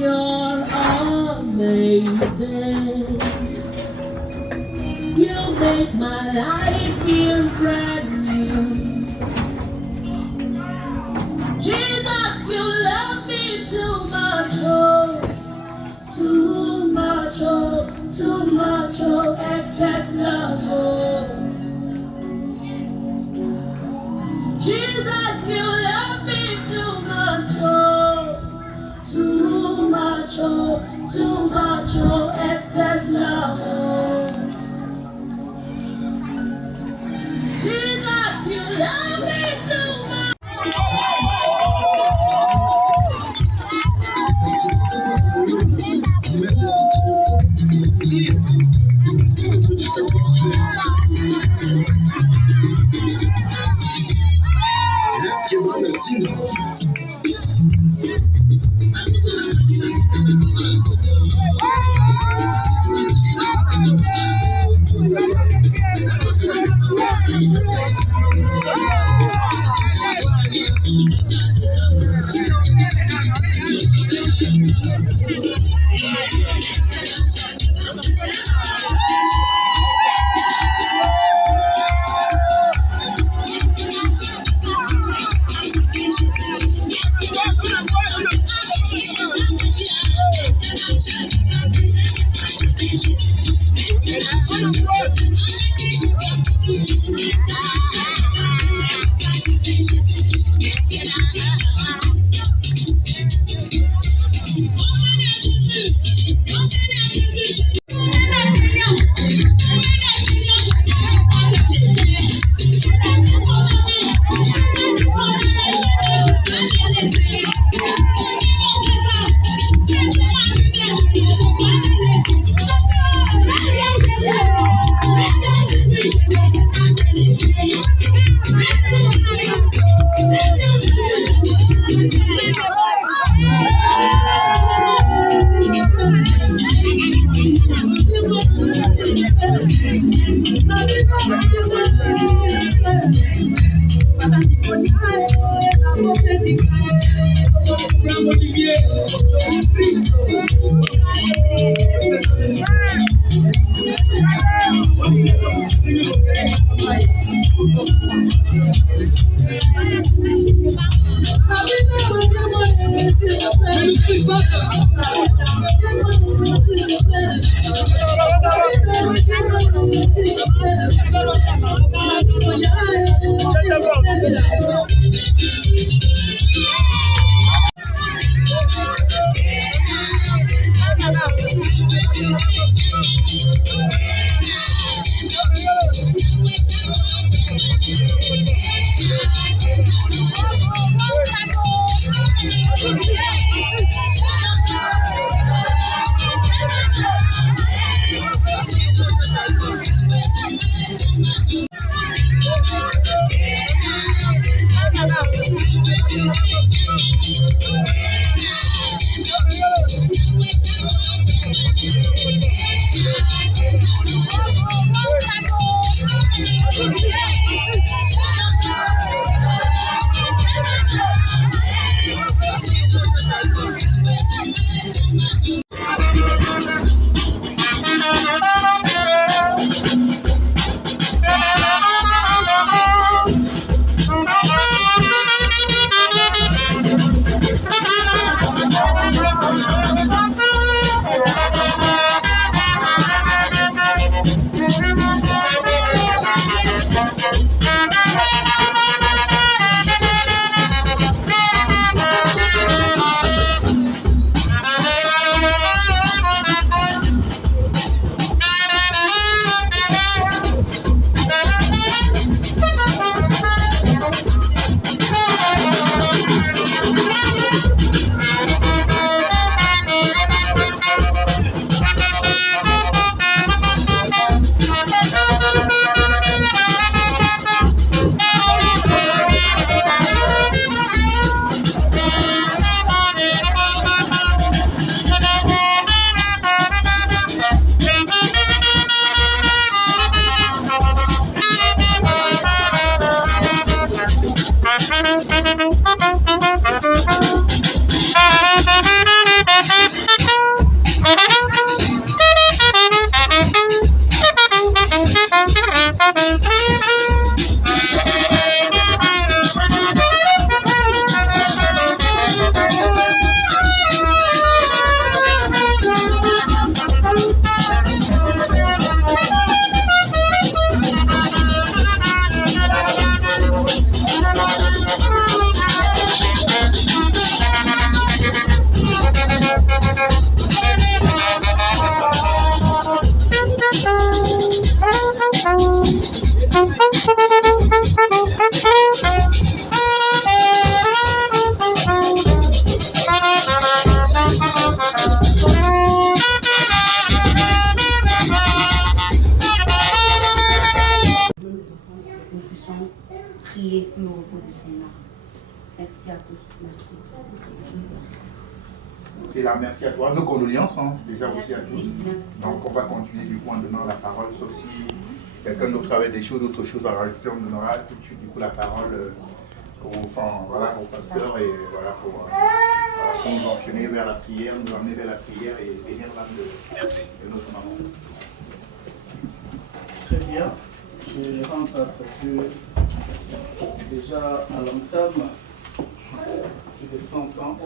You're amazing. You make my life feel brand new. Jesus, you love me too much, oh, too much, oh, too much, oh, excess love, oh. Jesus, you love me too much, oh, too much, oh, too much, oh, excess love, oh. Jesus, you love me too much. Let's give him a Latino. C'est là, merci à toi. Nos condoléances, hein, déjà aussi à tous. Merci. Donc on va continuer du coup en donnant la parole, sauf si quelqu'un d'autre avait d'autres choses à rajouter, on donnera tout de suite du coup la parole au pasteur et voilà pour nous enchaîner vers la prière, nous amener vers la prière et bénir l'âme de notre maman. Très bien. Je rends grâce à Dieu déjà à l'entame de 100 ans.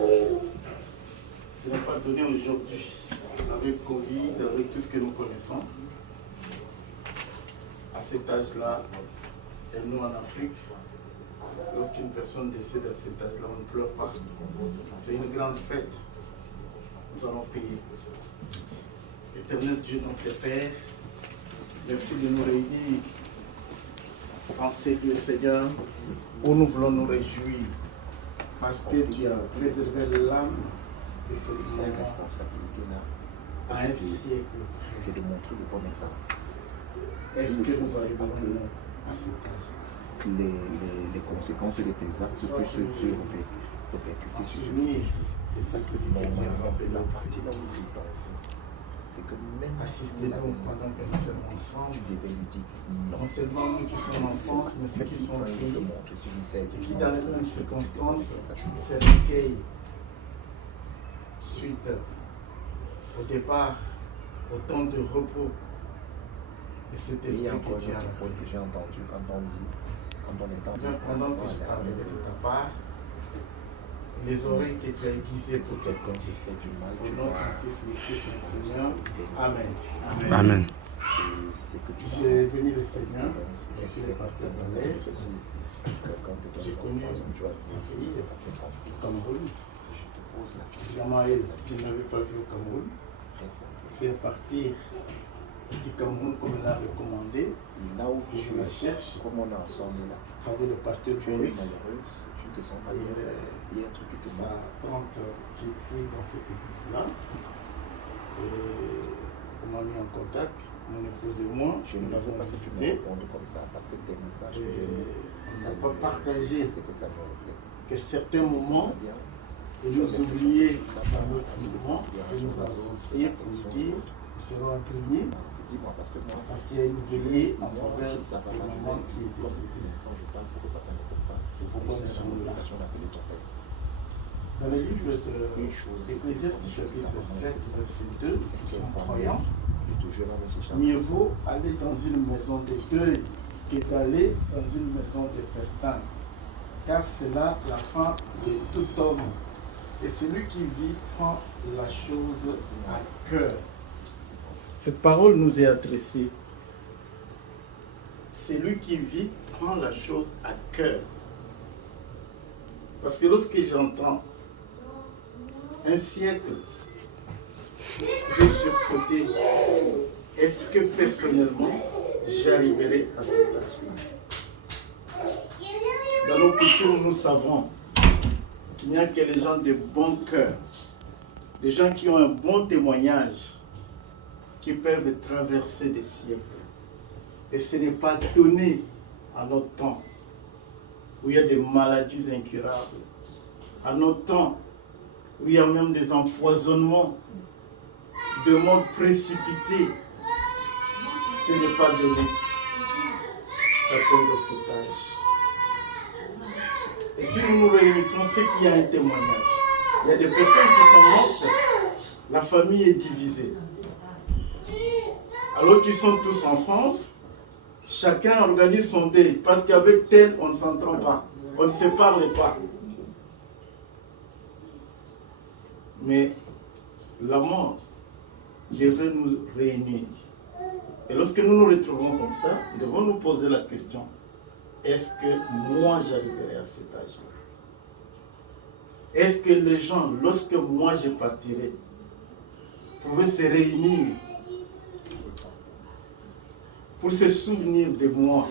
Ce n'est pas donné aujourd'hui avec Covid, avec tout ce que nous connaissons. À cet âge-là, et nous en Afrique, lorsqu'une personne décède à cet âge-là, on ne pleure pas. C'est une grande fête. Nous allons payer. Éternel Dieu, notre Père, merci de nous réunir en ces lieux, Seigneur, où nous voulons nous réjouir. Parce que tu as préservé l'âme de cette responsabilité-là, à un siècle. c'est de montrer le bon exemple. Est-ce que nous arrivons à cet âge? Les conséquences de tes actes peuvent se répercuter sur ceux qui Souvenir te suivent. de ce Parce que que tu as normalement, rappelé la partie là où tu es dans le fond, c'est que même si Assistez-nous pendant que nous sommes ensemble. tu devais lui dire non. Non seulement nous qui sommes enfants, mais ceux qui sont de pris, montrer sur une scène, qui dans les mêmes circonstances se c'est recueillent suite au départ, au temps de repos de cet et il y a esprit encore que tu un as. autre point que j'ai entendu quand on dit, quand on est Nous apprenons que je parle de ta part, et les oreilles que tu as aiguisées pour quelqu'un quelqu'un. qui fait du mal, Au tu nom dois du Fils et du Christ notre Seigneur. Amen. Amen. c'est que tu J'ai béni le Seigneur, je suis le pasteur Bazet. J'ai connu ma fille au Cameroun. Évidemment, elle, je ne l'avais pas vue au Cameroun. C'est à partir du Cameroun comme elle l'a recommandé. Là où Je tu la es, cherche, comme on a ensemble là, à travers le pasteur tu es Boris malheureuse, tu te sens pas et bien. Il y a un truc qui te sa manque. tante qui prie dans cette église-là. Et on m'a mis en contact, mon épouse et moi, Je nous ne veux l'avons pas que tu me visité. répondes comme ça parce que tes messages que Et on ça n'a pas partagé c'est que ça me reflète. que certains moments, Ça va bien. et nous oublier à notre moment, de nous associer pour nous dire, nous serons impunis. Dis-moi parce que moi, Parce qu'il y a une veillée en moi, faveur si ça va de pas maman qui est comme pour décédée. l'instant je parle pour que papa n'écoute pas. C'est pourquoi nous j'ai sommes là. l'obligation d'appeler ton père. Dans le livre Une chose, c'est que d'Ecclésiaste chapitre 7, verset 2, c'est que nous sommes vraiment, croyants, je te jure là, monsieur Charles, mieux vaut aller dans une maison de deuil que d'aller dans une maison de festin. Car c'est là la fin de tout homme. Et celui qui vit prend la chose à cœur. Cette parole nous est adressée. Celui qui vit prend la chose à cœur. Parce que lorsque j'entends un siècle, j'ai sursauté. Est-ce que personnellement, j'arriverai à cet âge-là? Dans nos cultures, nous savons qu'il n'y a que les gens de bon cœur, des gens qui ont un bon témoignage, qui peuvent traverser des siècles. Et ce n'est pas donné à notre temps, où il y a des maladies incurables, à notre temps, où il y a même des empoisonnements, de mort précipitée. Ce n'est pas donné d'atteindre cet âge. Et si nous nous réunissons, c'est qu'il y a un témoignage. Il y a des personnes qui sont mortes, la famille est divisée. Alors qu'ils sont tous en France, chacun organise son deuil, parce qu'avec tel, on ne s'entend pas, on ne se parle pas. Mais la mort devrait nous réunir. Et lorsque nous nous retrouvons comme ça, nous devons nous poser la question, est-ce que moi j'arriverai à cet âge-là? Est-ce que les gens, lorsque moi je partirai, pouvaient se réunir pour se souvenir de moi?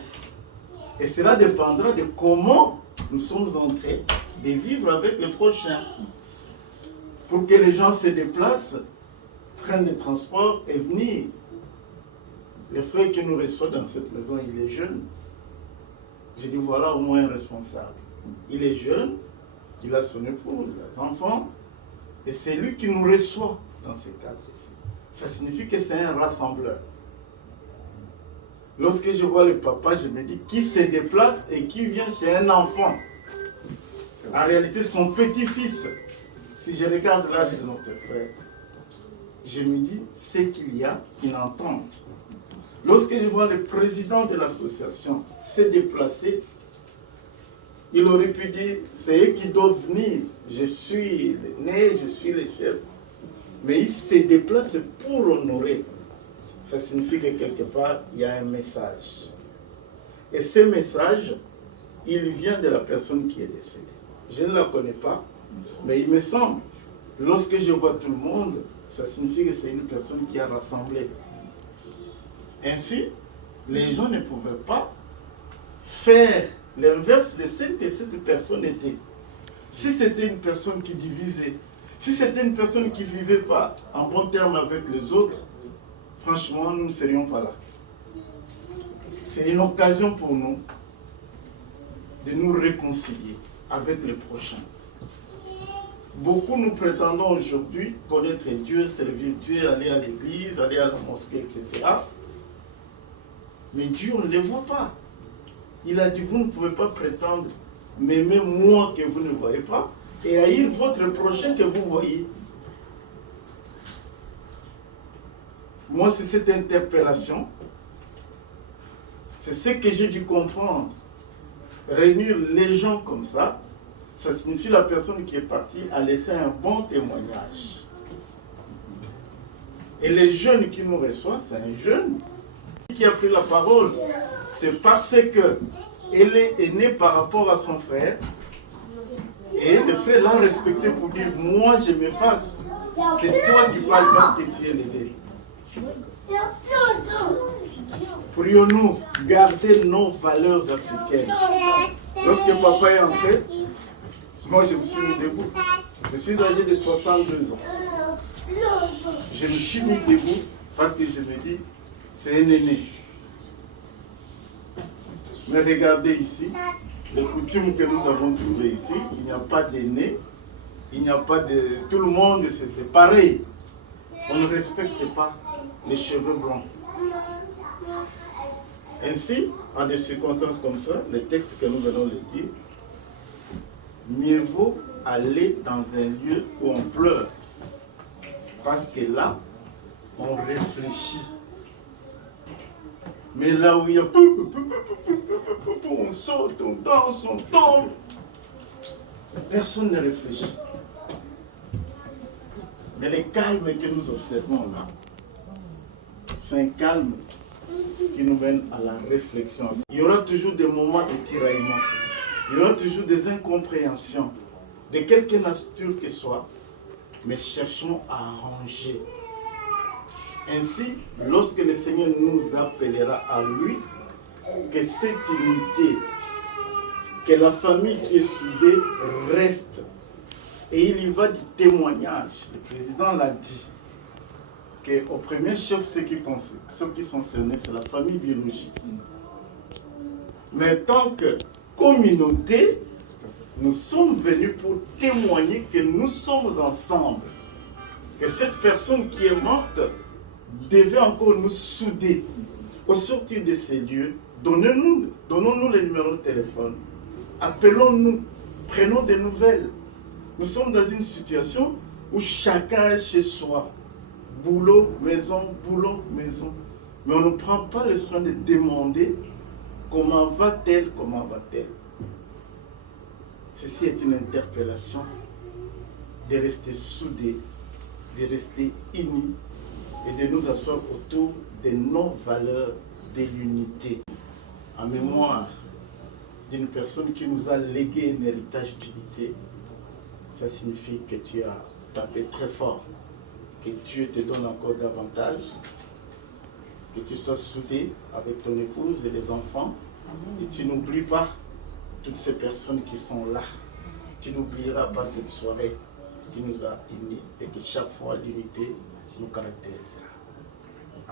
Et cela dépendra de comment nous sommes en train de vivre avec le prochain. Pour que les gens se déplacent, prennent les transports et venir. Le frère qui nous reçoit dans cette maison, il est jeune. J'ai dit, voilà au moins un responsable. Il est jeune, il a son épouse, les enfants. Et c'est lui qui nous reçoit dans ce cadre-ci. Ça signifie que c'est un rassembleur. Lorsque je vois le papa, je me dis qui se déplace et qui vient chez un enfant. En réalité, son petit-fils. Si je regarde l'âge de notre frère, je me dis, c'est qu'il y a une entente. Lorsque je vois le président de l'association se déplacer, il aurait pu dire, c'est eux qui doivent venir. Je suis l'aîné, je suis le chef. Mais il se déplace pour honorer. Ça signifie que quelque part, il y a un message. Et ce message, il vient de la personne qui est décédée. Je ne la connais pas, mais il me semble, lorsque je vois tout le monde, ça signifie que c'est une personne qui a rassemblé. Ainsi, les gens ne pouvaient pas faire l'inverse de ce que cette personne était. Si c'était une personne qui divisait, si c'était une personne qui ne vivait pas en bon terme avec les autres, franchement, nous ne serions pas là. C'est une occasion pour nous de nous réconcilier avec le prochain. Beaucoup nous prétendons aujourd'hui connaître Dieu, servir Dieu, aller à l'église, aller à la mosquée, etc. Mais Dieu, on ne le voit pas. Il a dit, vous ne pouvez pas prétendre m'aimer moi que vous ne voyez pas et haïr votre prochain que vous voyez. Moi, c'est cette interpellation, c'est ce que j'ai dû comprendre. Réunir les gens comme ça, ça signifie la personne qui est partie a laissé un bon témoignage. Et les jeunes qui nous reçoivent, c'est un jeune qui a pris la parole. C'est parce que elle est née par rapport à son frère. Et le frère l'a respecté pour dire, moi je m'efface. C'est toi qui parles parce que tu es l'aider. Pourrions-nous garder nos valeurs africaines? Lorsque papa est entré, moi je me suis mis debout. Je suis âgé de 62 ans. Je me suis mis debout parce que je me dis, c'est un aîné. Mais regardez ici, les coutumes que nous avons trouvées ici, il n'y a pas d'aîné, il n'y a pas de... Tout le monde, c'est pareil. On ne respecte pas les cheveux blancs. Ainsi, en des circonstances comme ça, les textes que nous venons de dire, mieux vaut aller dans un lieu où on pleure. Parce que là, on réfléchit. Mais là où il y a... On saute, on danse, on tombe. Personne ne réfléchit. Mais le calme que nous observons là, c'est un calme qui nous mène à la réflexion. Il y aura toujours des moments de tiraillement. Il y aura toujours des incompréhensions, de quelque nature que ce soit, mais cherchons à arranger. Ainsi, lorsque le Seigneur nous appellera à lui, que cette unité, que la famille qui est soudée reste. Et il y va du témoignage. Le président l'a dit, qu'au premier chef, ceux qui sont cernés, c'est la famille biologique. Mais tant que communauté, nous sommes venus pour témoigner que nous sommes ensemble. Que cette personne qui est morte devait encore nous souder. Au sortir de ces lieux, donnons-nous les numéros de téléphone. Appelons-nous, prenons des nouvelles. Nous sommes dans une situation où chacun est chez soi. Boulot, maison, mais on ne prend pas le soin de demander comment va-t-elle, comment va-t-elle. Ceci est une interpellation de rester soudés, de rester unis et de nous asseoir autour de nos valeurs de l'unité. En mémoire d'une personne qui nous a légué un héritage d'unité, ça signifie que tu as tapé très fort, que Dieu te donne encore davantage, que tu sois soudé avec ton épouse et les enfants, et tu n'oublies pas toutes ces personnes qui sont là. Tu n'oublieras pas cette soirée qui nous a unis et que chaque fois l'unité nous caractérisera.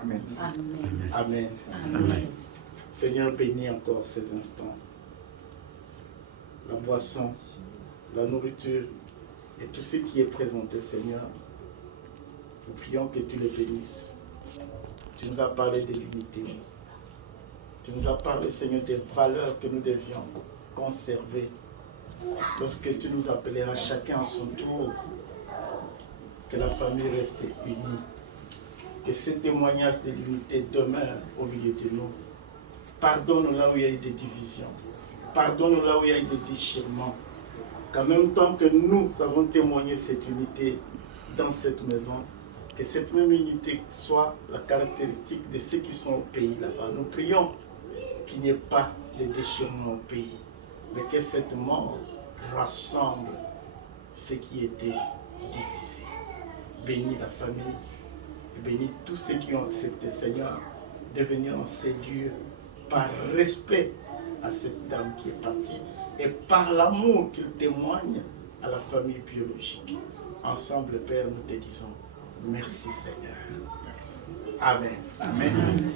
Amen. Amen. Amen. Amen. Seigneur, bénis encore ces instants. La boisson, la nourriture Et tout ce qui est présenté, Seigneur, nous prions que tu les bénisses. Tu nous as parlé de l'unité. Tu nous as parlé, Seigneur, des valeurs que nous devions conserver lorsque tu nous appelleras chacun à son tour. Que la famille reste unie. Que ce témoignage de l'unité demeure au milieu de nous. Pardonne là où il y a eu des divisions. Pardonne là où il y a eu des déchirements. Qu'en même temps que nous avons témoigné cette unité dans cette maison, que cette même unité soit la caractéristique de ceux qui sont au pays là-bas. Nous prions qu'il n'y ait pas de déchirement au pays, mais que cette mort rassemble ce qui était divisé. Bénis la famille et bénis tous ceux qui ont accepté, Seigneur, de venir en ces lieux par respect à cette dame qui est partie et par l'amour qu'il témoigne à la famille biologique. Ensemble, Père, nous te disons merci, Seigneur. Amen. Amen.